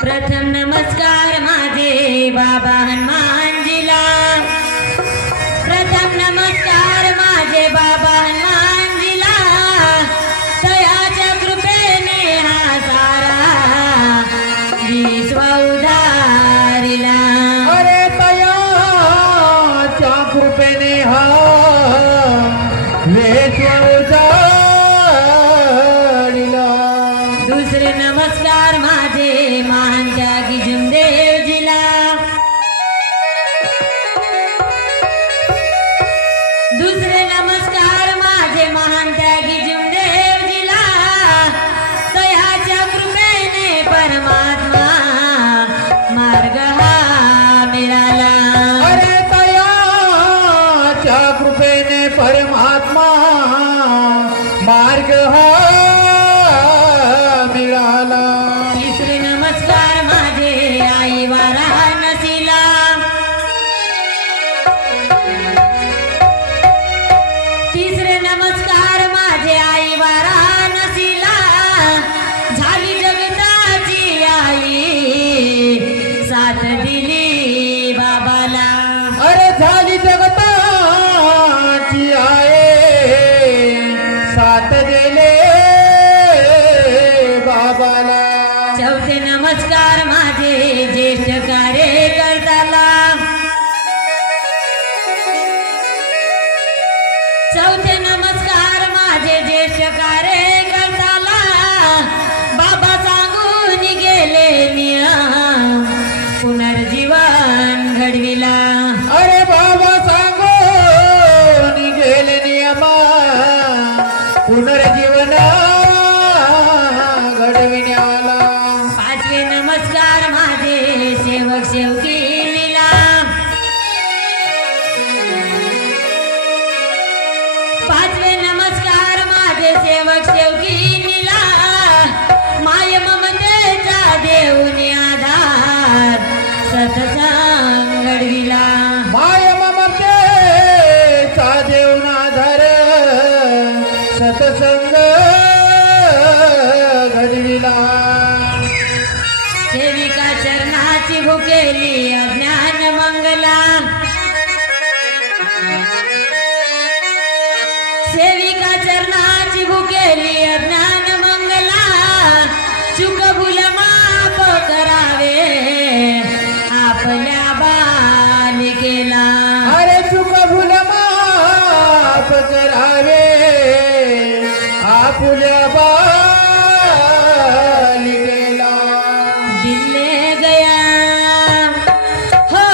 प्रथम नमस्कार माझे बाबा हनुमानजीला, प्रथम नमस्कार माझे बाबा हनुमानजीला, तयाच्या कृपेने हा सारा विश्व उधारिला। अरे तयाच्या कृपेने हा विश्व उधारिला। दुसरे नमस्कार माझे महान त्यागी जुमदेवजीला, दुसरे नमस्कार माझे महान त्यागी जुमदेवजीला, तयाच्या कृपेने परमात्मा मार्ग हा मिळाला। अरे तयाच्या कृपेने परमात्मा मार्ग हा मिळाला। तिसरे नमस्कार माझे आई वाराणसीला, तिसरे नमस्कार माझे आई वाराणसीला, झाली जगताची आई साथ दिली बाबाला। अरे झाली जगताची आहे साथ दिले बाबाला। चौथे नमस्कार माझे ज्येष्ठ कार्यकर्त्याला, चौथे नमस्कार माझे ज्येष्ठ कार्यकर्त्याला, बाबा सांगून गेले नियम पुनर्जीवन घडविला। अरे बाबा सांगून गेले नियम पुनर्जीवन घडविण्याला। पाचवे नमस्कार माझे सेवक सेवकीला, पाचवे नमस्कार माझे सेवक सेवकीला, माय ममतेचा देऊनी आधार सत्संग घडविला। माय ममतेचा देऊन आधार सत्संग घडविला। सेविका चरणाची भुकेली अज्ञान मंगला, सेविका चरणाची भुकेली अज्ञान मंगला, चुक भूल माफ करावे आपल्या बालिकेला। अरे चुक भूल माफ करावे आपुल्या बालिकेला। दिल ले गया हो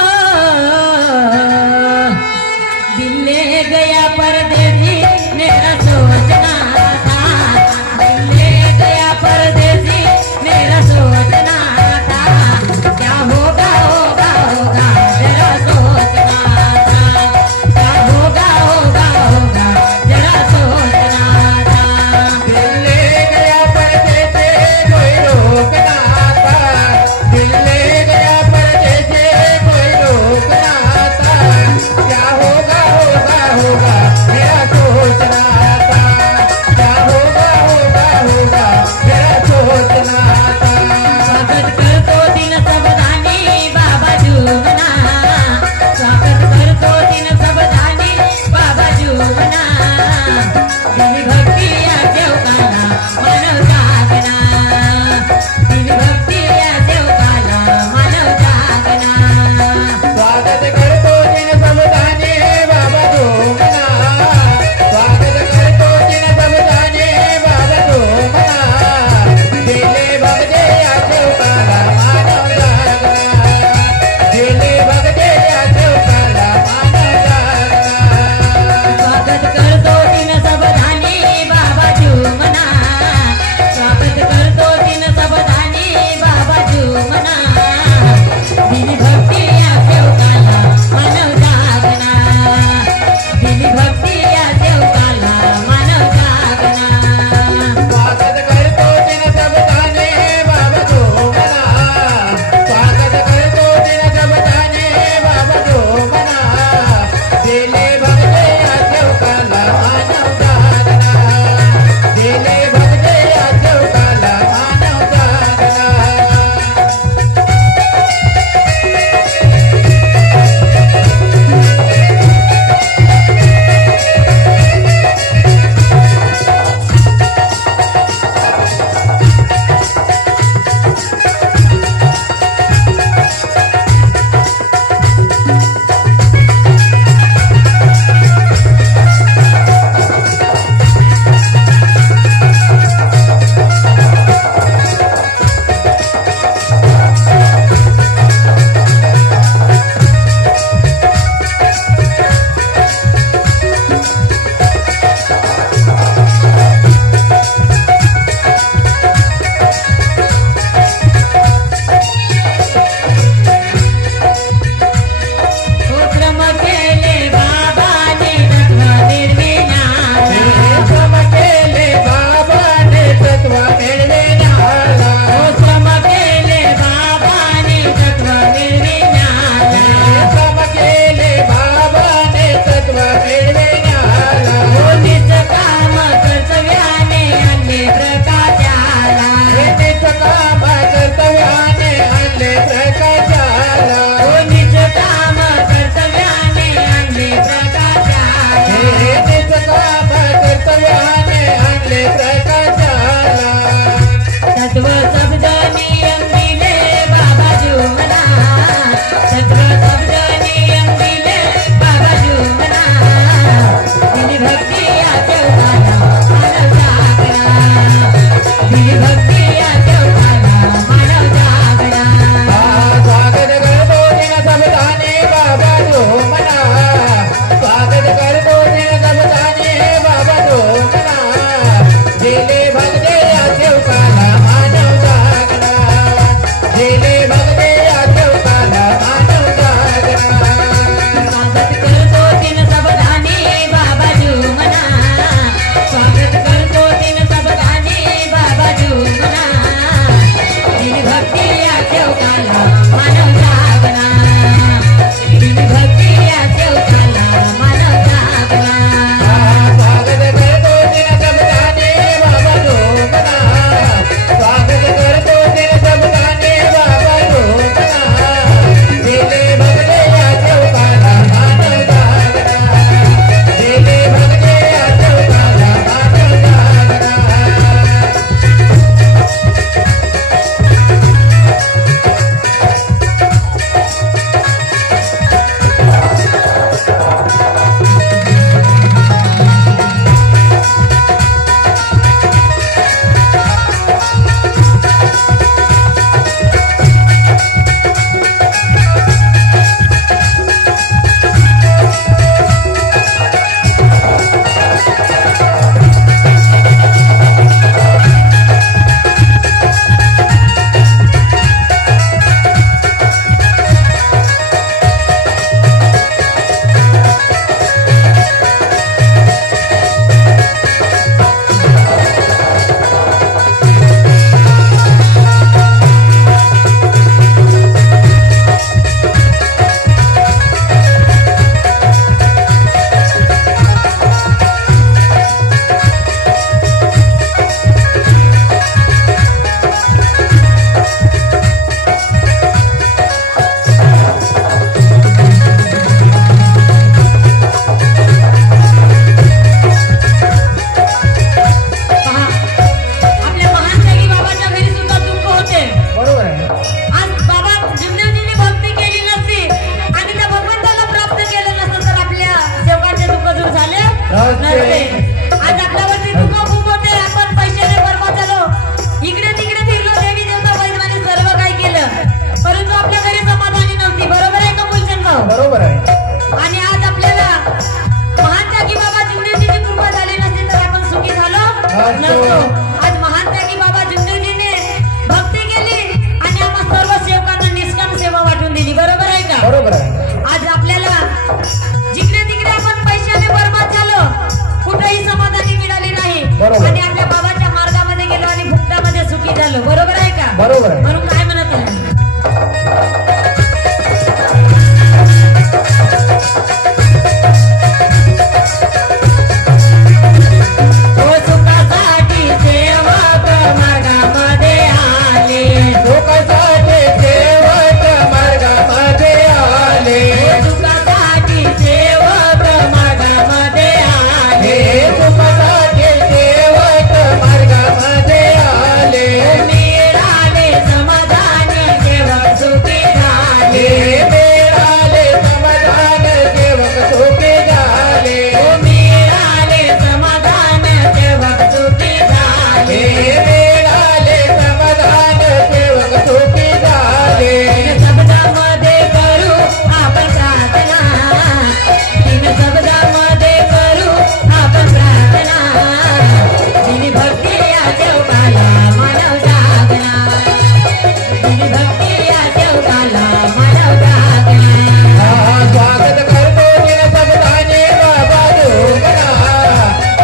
भक्ती या देवताला मानव जागना स्वागत करतो दिन सबदाने बाबा जोगना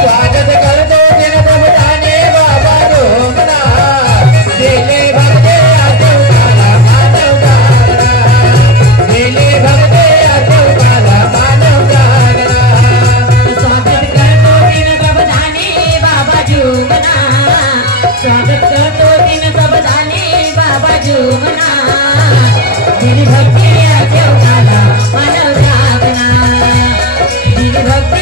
स्वागत करतो दिन सबदाने बाबा जोगना दिले भक्ते देवताला मानव जागना दिले भक्ते देवताला मानव जागना स्वागत करतो दिन सबदाने बाबा जुगना स्वागत करतो दिन सबदाने बाबा जुगना दिली भक्ती या देवताला मानव जागना दिली भक्ती